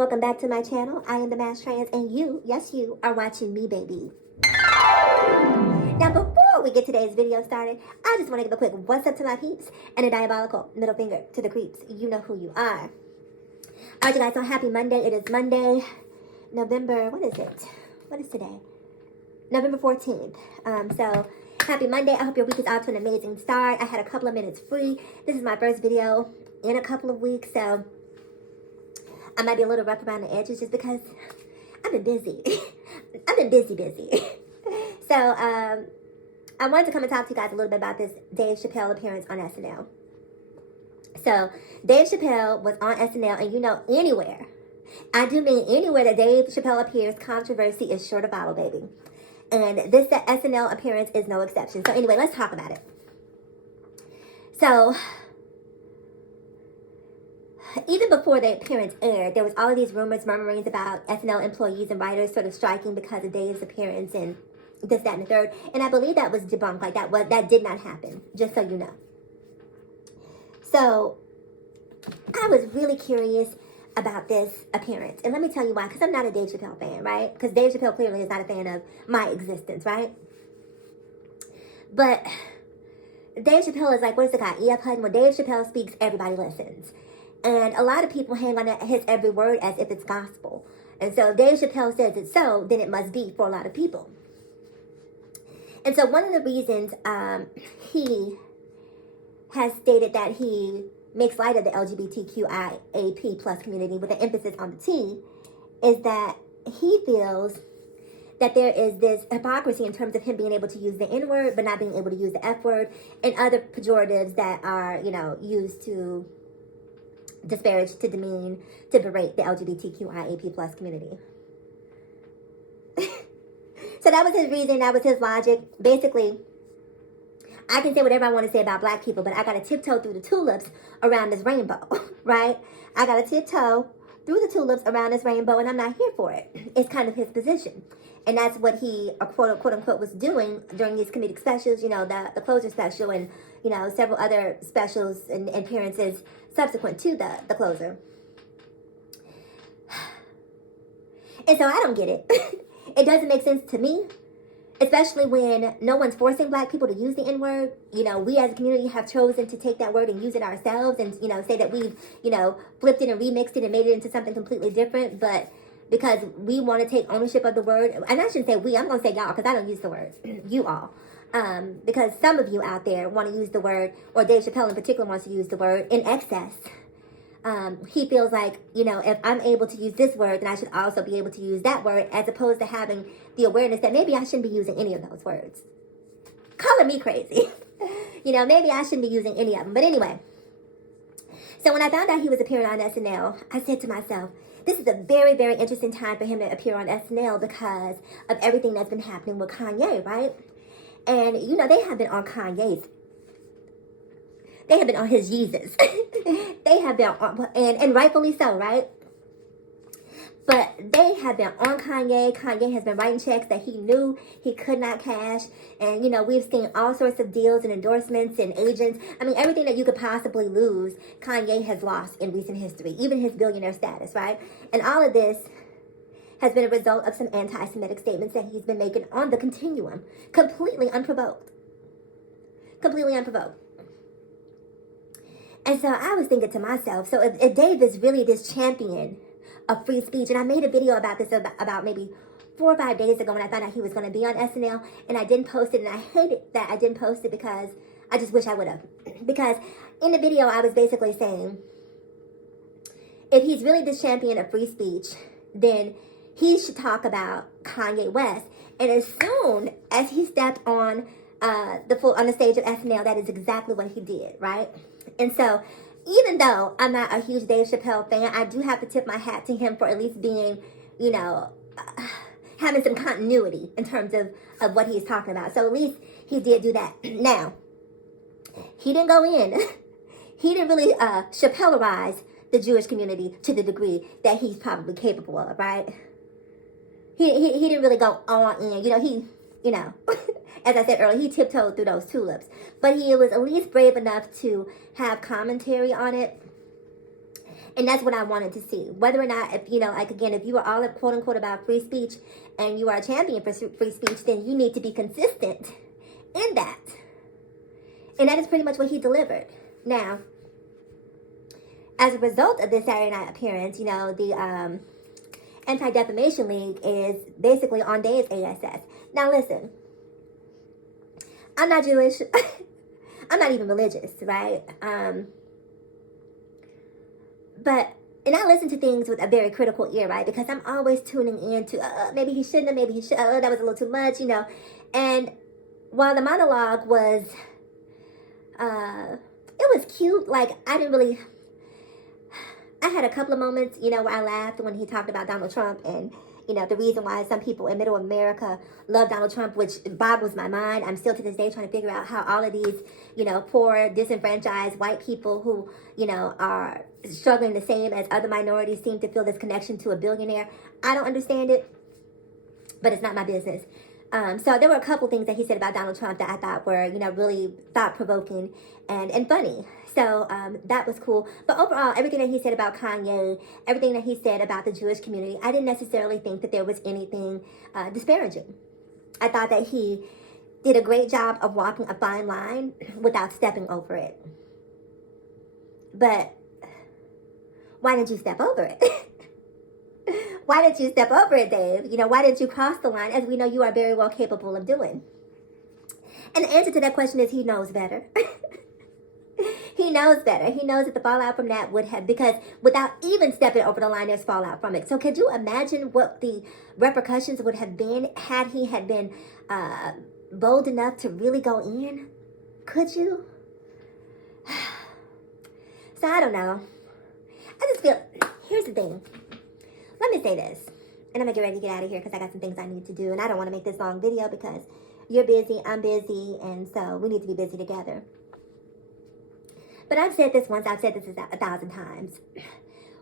welcome back to my channel. I am the Mass Trans, and you, yes you, are watching me, baby. Now, before we get today's video started, I just want to give a quick what's up to my peeps and a diabolical middle finger to the creeps. You know who you are. All right, you guys, so happy Monday. It is Monday, November, what is it? What is today? November 14th. So happy Monday. I hope your week is off to an amazing start. I had a couple of minutes free. This is my first video in a couple of weeks, so I might be a little rough around the edges just because I've been busy. I've been busy. So, I wanted to come and talk to you guys a little bit about this Dave Chappelle appearance on SNL. So, Dave Chappelle was on SNL, and you know, anywhere, I do mean anywhere that Dave Chappelle appears, controversy is sure to follow, baby. And this SNL appearance is no exception. So anyway, let's talk about it. So, even before the appearance aired, there was all of these rumors, murmurings about SNL employees and writers sort of striking because of Dave's appearance and this, that, and the third. And I believe that was debunked. Like that did not happen, just so you know. So I was really curious about this appearance. And let me tell you why, because I'm not a Dave Chappelle fan, right? Because Dave Chappelle clearly is not a fan of my existence, right? But Dave Chappelle is like, what is the guy, E.F. Hutton? When Dave Chappelle speaks, everybody listens. And a lot of people hang on to his every word as if it's gospel. And so if Dave Chappelle says it's so, then it must be for a lot of people. And so one of the reasons he has stated that he makes light of the LGBTQIAP plus community with an emphasis on the T is that he feels that there is this hypocrisy in terms of him being able to use the N-word but not being able to use the F-word and other pejoratives that are, you know, used to disparage, to demean, to berate the LGBTQIAP plus community. So that was his reason, that was his logic. Basically, I can say whatever I want to say about black people, but I got to tiptoe through the tulips around this rainbow, right? I got to tiptoe through the tulips around this rainbow, and I'm not here for it. It's kind of his position. And that's what he, quote unquote, was doing during these comedic specials, you know, the closer special and, you know, several other specials and appearances subsequent to the closer. And so I don't get it. It doesn't make sense to me, especially when no one's forcing black people to use the N-word. You know, we as a community have chosen to take that word and use it ourselves and, you know, say that we've, you know, flipped it and remixed it and made it into something completely different. But because we want to take ownership of the word, and I shouldn't say we, I'm going to say y'all because I don't use the word, you all. Because some of you out there want to use the word, or Dave Chappelle in particular wants to use the word in excess. He feels like, you know, if I'm able to use this word, then I should also be able to use that word, as opposed to having the awareness that maybe I shouldn't be using any of those words. Color me crazy. You know, maybe I shouldn't be using any of them. But anyway, so when I found out he was appearing on SNL, I said to myself, this is a very, very interesting time for him to appear on SNL because of everything that's been happening with Kanye, right? And, you know, they have been on Kanye's. They have been on his Jesus. They have been on, and rightfully so, right? But they have been on Kanye. Kanye has been writing checks that he knew he could not cash. And, you know, we've seen all sorts of deals and endorsements and agents. I mean, everything that you could possibly lose, Kanye has lost in recent history, even his billionaire status, right? And all of this has been a result of some anti-Semitic statements that he's been making on the continuum, completely unprovoked. Completely unprovoked. And so I was thinking to myself, so if Dave is really this champion of free speech, and I made a video about this about maybe 4 or 5 days ago when I found out he was going to be on SNL, and I didn't post it, and I hated that I didn't post it because I just wish I would have. Because in the video, I was basically saying, if he's really this champion of free speech, then he should talk about Kanye West. And as soon as he stepped on the stage of SNL, that is exactly what he did, right? And so, even though I'm not a huge Dave Chappelle fan, I do have to tip my hat to him for at least being, you know, having some continuity in terms of what he's talking about. So at least he did do that. Now, he didn't go in. He didn't really Chappellerize the Jewish community to the degree that he's probably capable of, right? He didn't really go all in. You know, as I said earlier, he tiptoed through those tulips. But he was at least brave enough to have commentary on it. And that's what I wanted to see. Whether or not, if like again, if you are all quote unquote about free speech and you are a champion for free speech, then you need to be consistent in that. And that is pretty much what he delivered. Now, as a result of this Saturday night appearance, the Anti-Defamation League is basically on Dave's ASS. Now listen, I'm not Jewish. I'm not even religious, right? And I listen to things with a very critical ear, right? Because I'm always tuning in to, maybe he shouldn't have, maybe he should, that was a little too much, And while the monologue was, it was cute. Like, I had a couple of moments, where I laughed when he talked about Donald Trump and, the reason why some people in middle America love Donald Trump, which boggles my mind. I'm still to this day trying to figure out how all of these, poor, disenfranchised white people who, are struggling the same as other minorities seem to feel this connection to a billionaire. I don't understand it, but it's not my business. So there were a couple things that he said about Donald Trump that I thought were, really thought-provoking and funny. So that was cool. But overall, everything that he said about Kanye, everything that he said about the Jewish community, I didn't necessarily think that there was anything disparaging. I thought that he did a great job of walking a fine line without stepping over it. But why didn't you step over it? Why didn't you step over it, Dave? Why didn't you cross the line, as we know you are very well capable of doing? And the answer to that question is he knows better. He knows better. He knows that the fallout from that would have, because without even stepping over the line, there's fallout from it. So could you imagine what the repercussions would have been had he had been bold enough to really go in? Could you? So I don't know. I just feel, here's the thing. Let me say this, and I'm going to get ready to get out of here because I got some things I need to do, and I don't want to make this long video because you're busy, I'm busy, and so we need to be busy together. But I've said this once, I've said this 1,000 times.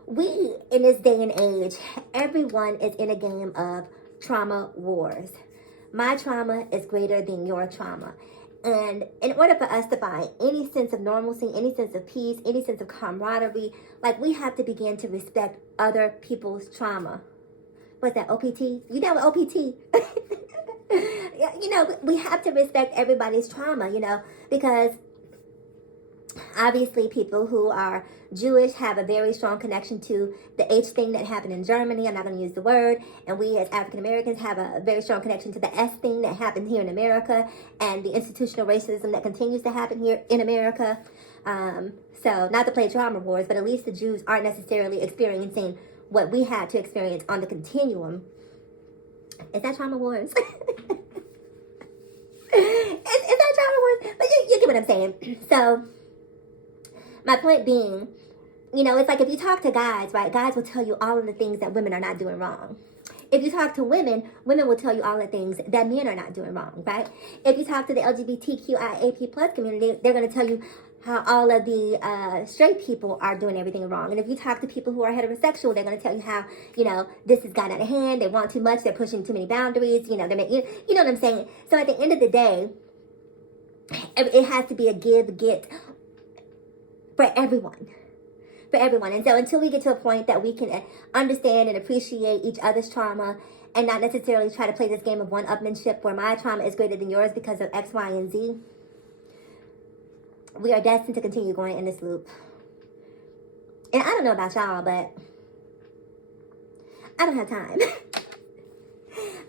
We, in this day and age, everyone is in a game of trauma wars. My trauma is greater than your trauma. And in order for us to find any sense of normalcy, any sense of peace, any sense of camaraderie, like, we have to begin to respect other people's trauma. What's that, OPT? You down with OPT? We have to respect everybody's trauma, because obviously people who are Jewish have a very strong connection to the H thing that happened in Germany. I'm not going to use the word. And we as African Americans have a very strong connection to the S thing that happened here in America and the institutional racism that continues to happen here in America. So not to play trauma wars, but at least the Jews aren't necessarily experiencing what we had to experience on the continuum. Is that trauma wars? Is that trauma wars? But you get what I'm saying. So my point being, it's like if you talk to guys, right? Guys will tell you all of the things that women are not doing wrong. If you talk to women, women will tell you all the things that men are not doing wrong, right? If you talk to the LGBTQIAP plus community, they're going to tell you how all of the straight people are doing everything wrong. And if you talk to people who are heterosexual, they're going to tell you how, this has gotten out of hand. They want too much. They're pushing too many boundaries. They're making, you know what I'm saying? So at the end of the day, it has to be a give-get for everyone. For everyone. And so until we get to a point that we can understand and appreciate each other's trauma and not necessarily try to play this game of one-upmanship where my trauma is greater than yours because of X, Y, and Z, we are destined to continue going in this loop. And I don't know about y'all, but I don't have time.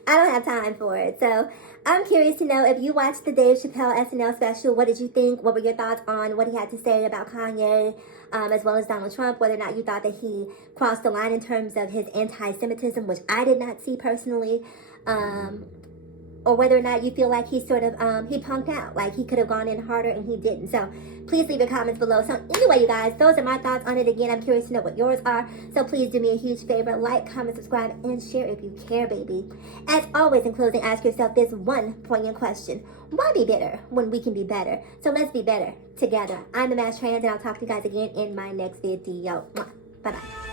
I don't have time for it. So I'm curious to know, if you watched the Dave Chappelle SNL special, what did you think? What were your thoughts on what he had to say about Kanye, as well as Donald Trump? Whether or not you thought that he crossed the line in terms of his anti-Semitism, which I did not see personally, or whether or not you feel like he sort of, he punked out, like he could have gone in harder and he didn't. So please leave your comments below. So anyway, you guys, those are my thoughts on it. Again, I'm curious to know what yours are. So please do me a huge favor. Like, comment, subscribe, and share if you care, baby. As always, in closing, ask yourself this one poignant question. Why be bitter when we can be better? So let's be better together. I'm the Mass Trans, and I'll talk to you guys again in my next video. Bye-bye.